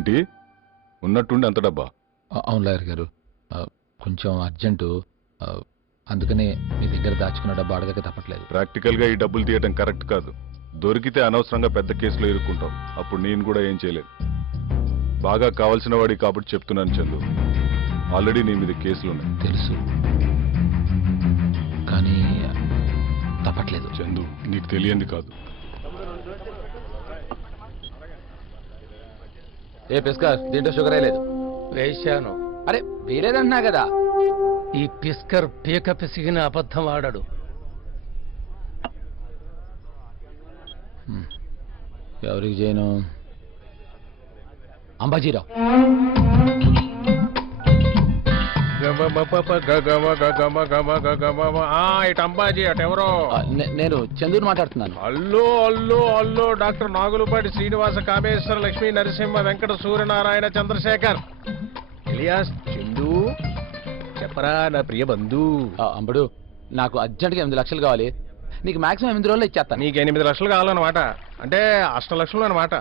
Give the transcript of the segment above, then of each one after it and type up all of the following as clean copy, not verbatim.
ఏంటి ఉన్నట్టుండి అంత డబ్బా? అవును లాయర్ గారు, కొంచెం అర్జెంటు, అందుకనే మీ దగ్గర దాచుకున్న డబ్బు అడగక తప్పట్లేదు. ప్రాక్టికల్గా ఈ డబ్బులు తీయటం కరెక్ట్ కాదు. దొరికితే అనవసరంగా పెద్ద కేసులో ఇరుక్కుంటాం. అప్పుడు నేను కూడా ఏం చేయలేదు. బాగా కావాల్సిన వాడి కాబట్టి చెప్తున్నాను చందు, ఆల్రెడీ నీ మీద కేసులు ఉన్నాయి. తెలుసు, కానీ తప్పట్లేదు. చందు, నీకు తెలియంది కాదు. ఏ పిస్కర్, దీంట్లో షుగర్ లేదు. వేశాను. అరే వేరేదన్నా కదా. ఈ పిస్కర్ పీక పిసిగిన అబద్ధం ఆడాడు. ఎవరికి చేయను? అంబాజీరావు. ఇటు అంబాజీ అటు ఎవరో. నేను చందూరు మాట్లాడుతున్నాను. అల్లు అల్లు అల్లు డాక్టర్ నాగులపాటి శ్రీనివాస కామేశ్వర లక్ష్మీ నరసింహ వెంకట సూర్యనారాయణ చంద్రశేఖర్ ఇలియాస్ చందు. చెప్పరా నా ప్రియ బంధు. అంబడు, నాకు అర్జెంట్గా 8 లక్షలు కావాలి. నీకు మాక్సిమం 8 రోజుల్లో ఇచ్చేస్తాను. నీకు 8 లక్షలు కావాలన్నమాట. అంటే 8 లక్షలు అన్నమాట.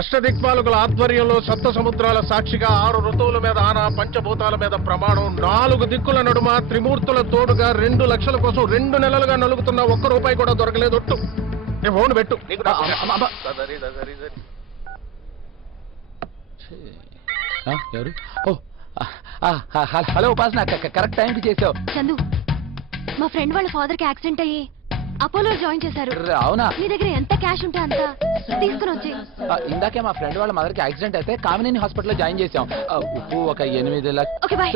అష్టదిక్పాలకుల ఆధ్వర్యంలో సప్త సముద్రాల సాక్షిగా 6 ఋతువుల మీద ఆన, పంచభూతాల మీద ప్రమాణం, 4 దిక్కుల నడుమ త్రిమూర్తుల తోడుగా 2 లక్షల కోసం 2 నెలలుగా నలుగుతున్న 1 రూపాయి కూడా దొరకలేదు. ఒట్టు నేను ఫోన్ పెట్టు. ఎవరు? హలో ఉపాసన, కరెక్ట్ టైంకి చేసావు. చందు, మా ఫ్రెండ్ వాళ్ళ ఫాదర్ కి యాక్సిడెంట్ అయ్యి అపోలో జాయిన్ చేశారు. అవునా? నీ దగ్గర ఎంత క్యాష్ ఉంటే అంత తీసుకుని వచ్చి. ఇందాకే మా ఫ్రెండ్ వాళ్ళ మదర్ కి యాక్సిడెంట్ అయితే కామినేని హాస్పిటల్లో జాయిన్ చేసాం. ఉప్పు ఒక 8 లక్షలు. Okay bye.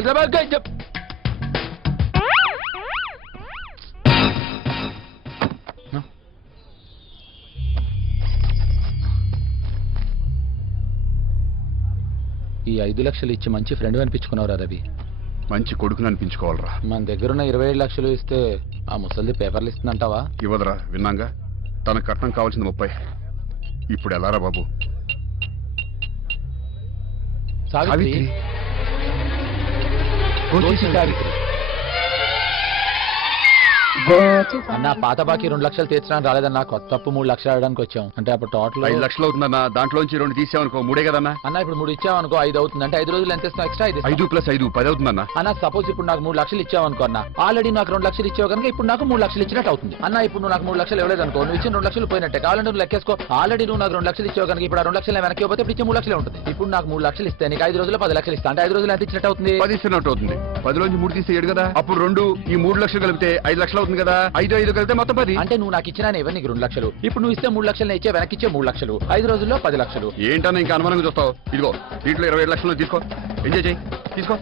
ఈ 5 లక్షలు ఇచ్చి మంచి ఫ్రెండ్ అనిపించుకున్నావురా రవి. మంచి కొడుకుని అనిపించుకోవాలరా. మన దగ్గరున్న 27 లక్షలు ఇస్తే ఆ ముసలిది పేపర్లు ఇస్తుందంటావా? ఇవ్వదురా, విన్నాగా. తన కట్నం కావాల్సింది 30. ఇప్పుడు ఎలారా బాబు? సావిత్రి. అన్న పాత బాకీ 2 లక్షలు తీర్చడానికి రాలేదన్నా. కొత్త అప్పు 3 లక్షలు ఆడడానికి వచ్చాం. అంటే అప్పుడు టోటల్ 5 లక్షలు అవుతుందన్నా. దాంట్లోంచి 2 తీసావనుకో 3 కదన్నా. అన్న ఇప్పుడు 3 ఇచ్చావనుకో 5 అవుతుంది. అంటే 5 రోజులు ఎంత ఇస్తాం? ఎక్స్ట్రా 5 + 5 10 అవుతుందన్నా. అన్న సపోజ్ ఇప్పుడు నాకు 3 లక్షలు ఇచ్చావనుకో అన్న, ఆల్రెడీ నాకు 2 లక్షలు ఇచ్చావు కనుక ఇప్పుడు నాకు 3 లక్షలు ఇచ్చినట్టు అవుతుంది. అన్న ఇప్పుడు నువ్వు నాకు 3 లక్షలు ఇవ్వలేదు అనుకో, నువ్వు ఇచ్చిన 2 లక్షలు పోయినట్టే. కావాలంటే నువ్వు లెక్కేసుకో. ఆల్రెడీ నువ్వు నాకు 2 లక్షలు ఇచ్చావు కనుక ఇప్పుడు ఆ 2 లక్షలు వెనక్కి పోతే ఇప్పుడు ఇచ్చే 3 లక్షలే ఉంటుంది. ఇప్పుడు నాకు 3 లక్షలు ఇస్తే నీకు 5 రోజుల్లో 10 లక్షలు ఇస్తా. అంటే 5 రోజులు ఎంత ఇచ్చినట్టు అవుతుంది? 10 ఇచ్చినట్టు అవుతుంది. 10 లోంచి 3 తీస్తే 7 కదా. అప్పుడు 2 ఈ 3 లక్షలు కలిపితే 5 లక్షలు అవుతుంది కదా. 5 కలిపితే మొత్తం 10. అంటే నువ్వు నాకు ఇచ్చినా ఎవరు నీకు 2 లక్షలు, ఇప్పుడు నువ్వు ఇస్తే 3 లక్షలు ఇచ్చే వెనక్కి ఇచ్చే 3 లక్షలు, 5 రోజుల్లో 10 లక్షలు. ఏంటన్నా ఇంకా అనుమానంగా చూస్తావు? ఇదిగో దీంట్లో 27 లక్షలు తీసుకో, ఎంజాయ్ చేయి, తీసుకో.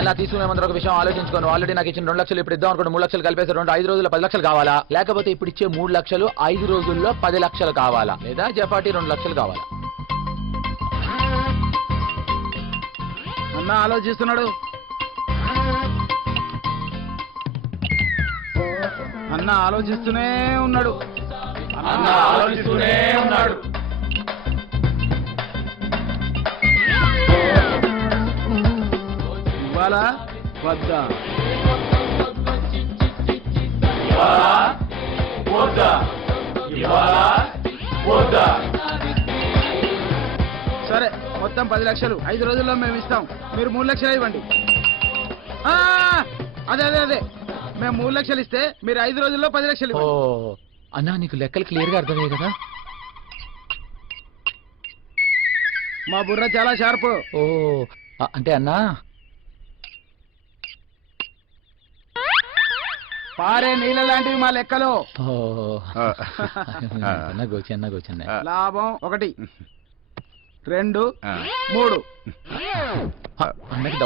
అలా తీసుకునే ముందర ఒక విషయం ఆలోచించుకోను. ఆల్రెడీ నాకు ఇచ్చిన 2 లక్షలు ఇప్పుడు ఇద్దాం అనుకోండి. 3 లక్షలు కలిపేసి 5 రోజుల్లో 10 లక్షలు కావాలా, లేకపోతే ఇప్పుడు ఇచ్చే 3 లక్షలు 5 రోజుల్లో 10 లక్షలు కావాలా, లేదా జపాటి 2 లక్షలు కావాలా? అన్న ఆలోచిస్తున్నాడు. అన్న ఆలోచిస్తూనే ఉన్నాడు. ఇవాళ వద్దా? సరే మొత్తం 10 లక్షలు 5 రోజుల్లో మేము ఇస్తాం. మీరు 3 లక్షలు ఇవ్వండి. అదే అదే అదే మేము 3 లక్షలు ఇస్తే మీరు 5 రోజుల్లో 10 లక్షలు ఇవ్వండి. ఓ అన్నా, నీకు లెక్కలు క్లియర్ గా అర్థమయ్యాయి కదా? మా బుర్ర చాలా షార్ప్. ఓ అంటే అన్నా పారే నీళ్ళ లాంటివి మా లెక్కలో. గోచన్న లాభం 1 2 3. అన్నకి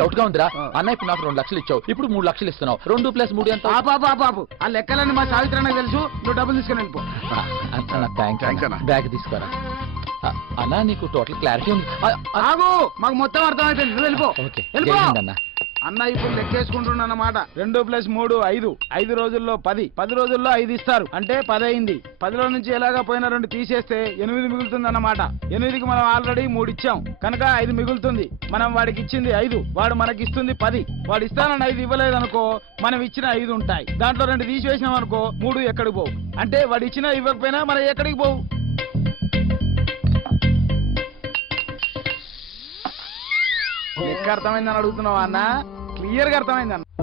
డౌట్ గా ఉందిరా. అన్న ఇప్పుడు నాకు 2 లక్షలు ఇచ్చావు, ఇప్పుడు 3 లక్షలు ఇస్తున్నావు. 2 + 3 ఎంత? బాబు ఆ లెక్కలన్నీ మా సావిత్రి అన్నకు తెలుసు. నువ్వు డబ్బులు తీసుకుని వెళ్ళిపో. బ్యాగ్ తీసుకోరా. అన్నా నీకు టోటల్ క్లారిటీ ఉంది. ఆగు, మాకు మొత్తం అర్థమైపోయింది. నువ్వు వెళ్ళిపో. వెళ్ళిపో అన్న. ఇప్పుడు లెక్కేసుకుంటున్నా అన్నమాట. 2 + 3 5. 5 రోజుల్లో 10. 10 రోజుల్లో 5 ఇస్తారు. అంటే 10 అయింది. 10లో నుంచి ఎలాగా పోయిన 2 తీసేస్తే 8 మిగులుతుంది అన్నమాట. 8కి మనం ఆల్రెడీ 3 ఇచ్చాం కనుక 5 మిగులుతుంది. మనం వాడికి ఇచ్చింది 5, వాడు మనకి ఇస్తుంది 10. వాడు ఇస్తానని 5 ఇవ్వలేదు అనుకో, మనం ఇచ్చిన 5 ఉంటాయి. దాంట్లో 2 తీసివేసినాం అనుకో 3 ఎక్కడికి పోవు. అంటే వాడు ఇచ్చినా ఇవ్వకపోయినా మనం ఎక్కడికి పోవు. లెక్క అర్థమైందని అడుగుతున్నావా అన్న? క్లియర్ గా అర్థమైంది అన్న.